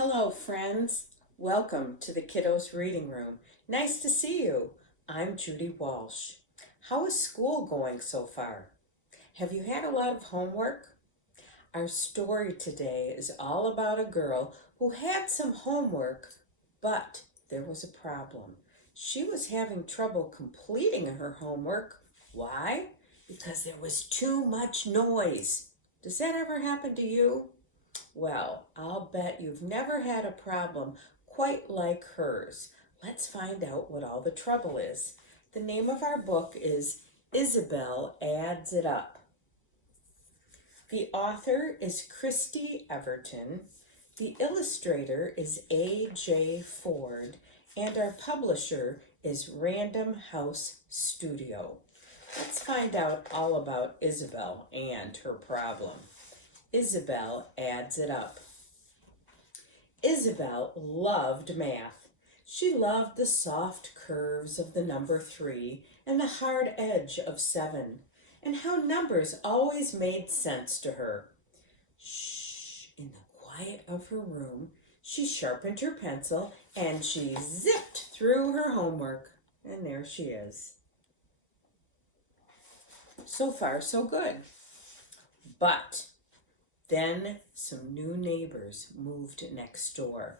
Hello, friends. Welcome to the Kiddos Reading Room. Nice to see you. I'm Judy Walsh. How is school going so far? Have you had a lot of homework? Our story today is all about a girl who had some homework, but there was a problem. She was having trouble completing her homework. Why? Because there was too much noise. Does that ever happen to you? Well, I'll bet you've never had a problem quite like hers. Let's find out what all the trouble is. The name of our book is Isobel Adds It Up. The author is Christy Everton. The illustrator is A.J. Ford. And our publisher is Random House Studio. Let's find out all about Isobel and her problem. Isobel adds it up. Isobel loved math. She loved the soft curves of the number 3 and the hard edge of 7, and how numbers always made sense to her. In the quiet of her room, she sharpened her pencil and she zipped through her homework. And there she is. So far, so good. But then some new neighbors moved next door.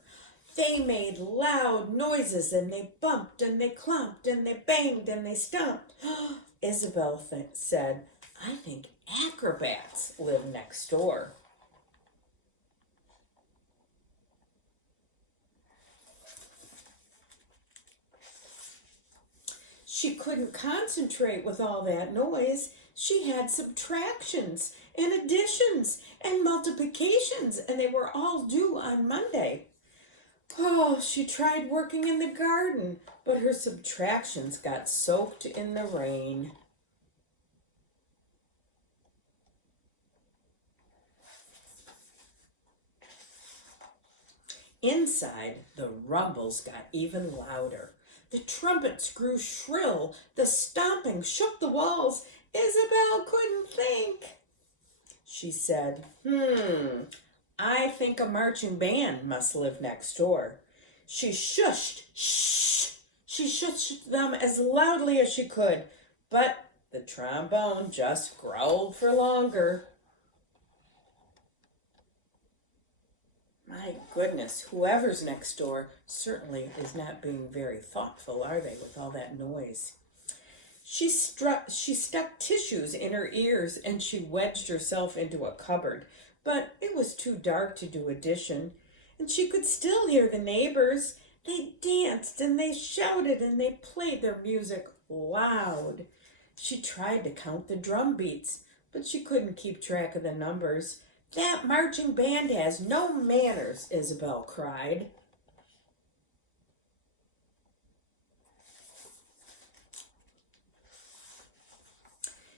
They made loud noises and they bumped and they clomped and they banged and they stomped. Isobel said, "I think acrobats live next door." She couldn't concentrate with all that noise. She had subtractions and additions and multiplications, and they were all due on Monday. Oh, she tried working in the garden, but her subtractions got soaked in the rain. Inside, the rumbles got even louder. The trumpets grew shrill. The stomping shook the walls. Isobel couldn't think. She said, I think a marching band must live next door. She shushed them as loudly as she could, but the trombone just growled for longer. My goodness, whoever's next door certainly is not being very thoughtful, are they, with all that noise? She stuck tissues in her ears and she wedged herself into a cupboard, but it was too dark to do addition, and she could still hear the neighbors. They danced and they shouted and they played their music loud. She tried to count the drum beats, but she couldn't keep track of the numbers. "That marching band has no manners," Isobel cried.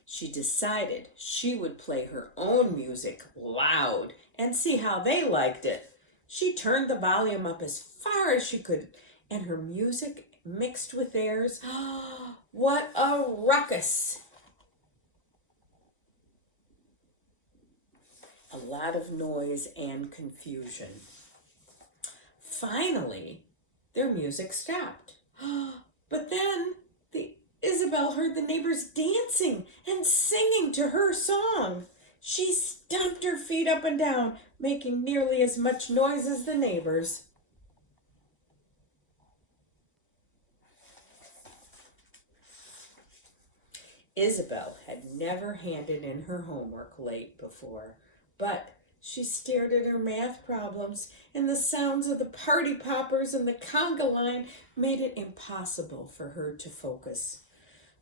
She decided she would play her own music loud and see how they liked it. She turned the volume up as far as she could, and her music mixed with theirs. What a ruckus! A lot of noise and confusion. Finally, their music stopped. But then Isobel heard the neighbors dancing and singing to her song. She stomped her feet up and down, making nearly as much noise as the neighbors. Isobel had never handed in her homework late before, but she stared at her math problems, and the sounds of the party poppers and the conga line made it impossible for her to focus.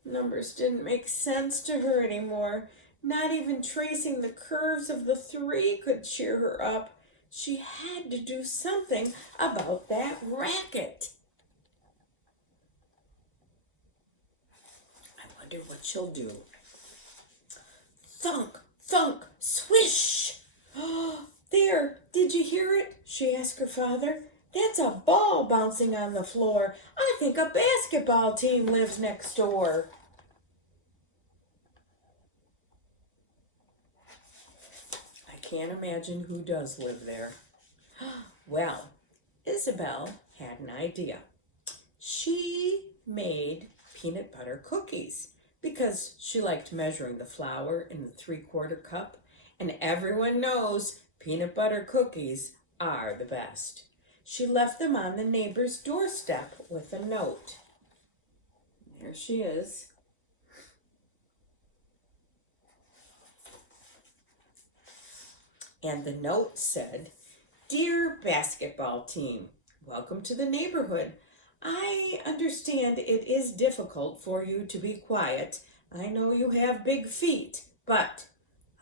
Numbers didn't make sense to her anymore. Not even tracing the curves of the 3 could cheer her up. She had to do something about that racket. I wonder what she'll do. Thunk, thunk, swish! There, did you hear it? She asked her father. That's a ball bouncing on the floor. I think a basketball team lives next door. I can't imagine who does live there. Well, Isabel had an idea. She made peanut butter cookies because she liked measuring the flour in the 3/4 cup, and everyone knows peanut butter cookies are the best. She left them on the neighbor's doorstep with a note. There she is. And the note said, "Dear basketball team, welcome to the neighborhood. I understand it is difficult for you to be quiet. I know you have big feet, but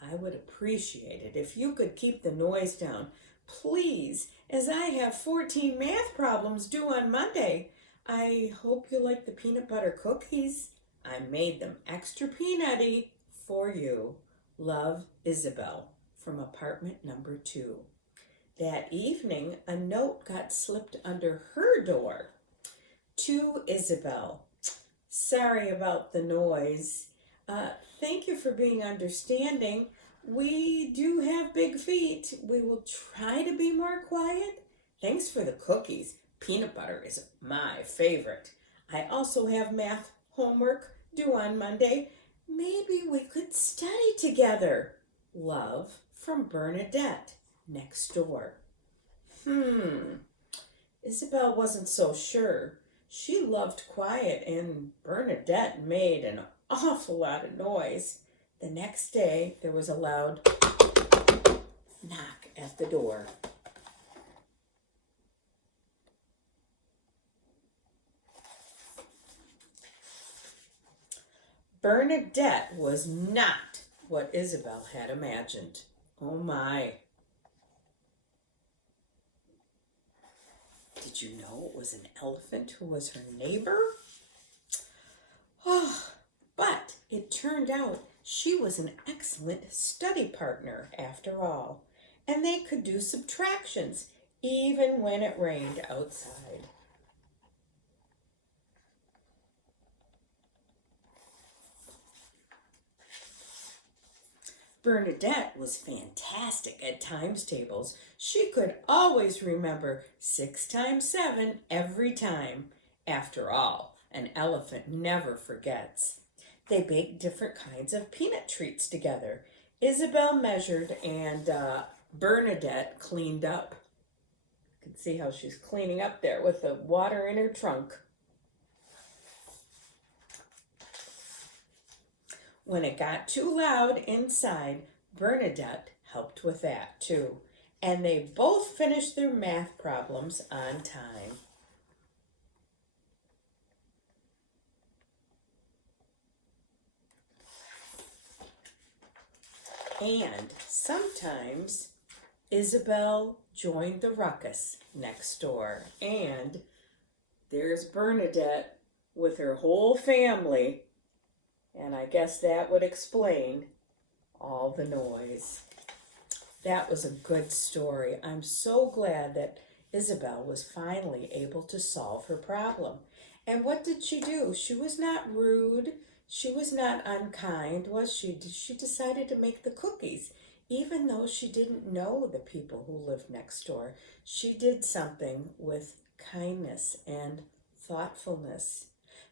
I would appreciate it if you could keep the noise down. Please, as I have 14 math problems due on Monday. I hope you like the peanut butter cookies. I made them extra peanutty for you. Love, Isabel," from apartment number 2. That evening, a note got slipped under her door. To Isabel, "Sorry about the noise. Thank you for being understanding. We do have big feet. We will try to be more quiet. Thanks for the cookies. Peanut butter is my favorite. I also have math homework due on Monday. Maybe we could study together. Love, from Bernadette, next door." Isabel wasn't so sure. She loved quiet, and Bernadette made an awful lot of noise. The next day, there was a loud knock at the door. Bernadette was not what Isabel had imagined. Oh my. Did you know it was an elephant who was her neighbor? But it turned out she was an excellent study partner after all, and they could do subtractions even when it rained outside. Bernadette was fantastic at times tables. She could always remember 6 times 7 every time. After all, an elephant never forgets. They baked different kinds of peanut treats together. Isabel measured and Bernadette cleaned up. You can see how she's cleaning up there with the water in her trunk. When it got too loud inside, Bernadette helped with that too. And they both finished their math problems on time. And sometimes Isabel joined the ruckus next door. And there's Bernadette with her whole family. And I guess that would explain all the noise. That was a good story. I'm so glad that Isabel was finally able to solve her problem. And what did she do? She was not rude. She was not unkind, was she? She decided to make the cookies, even though she didn't know the people who lived next door. She did something with kindness and thoughtfulness.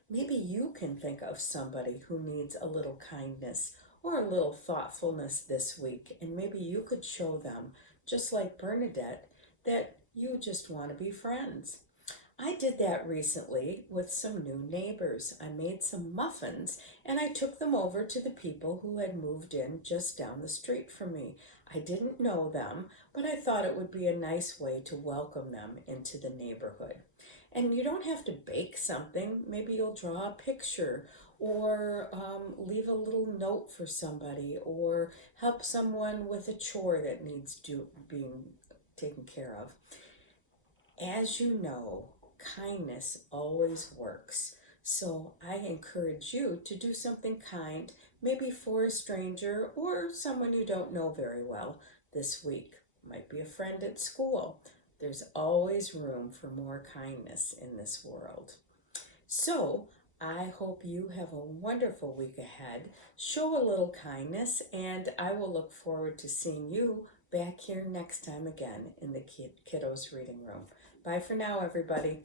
Maybe you can think of somebody who needs a little kindness or a little thoughtfulness this week, and maybe you could show them, just like Bernadette, that you just want to be friends. I did that recently with some new neighbors. I made some muffins and I took them over to the people who had moved in just down the street from me. I didn't know them, but I thought it would be a nice way to welcome them into the neighborhood. And you don't have to bake something. Maybe you'll draw a picture or leave a little note for somebody or help someone with a chore that needs being taken care of. As you know, kindness always works. So I encourage you to do something kind, maybe for a stranger or someone you don't know very well this week. Might be a friend at school. There's always room for more kindness in this world. So I hope you have a wonderful week ahead. Show a little kindness, and I will look forward to seeing you back here next time again in the Kiddos Reading Room. Bye for now, everybody.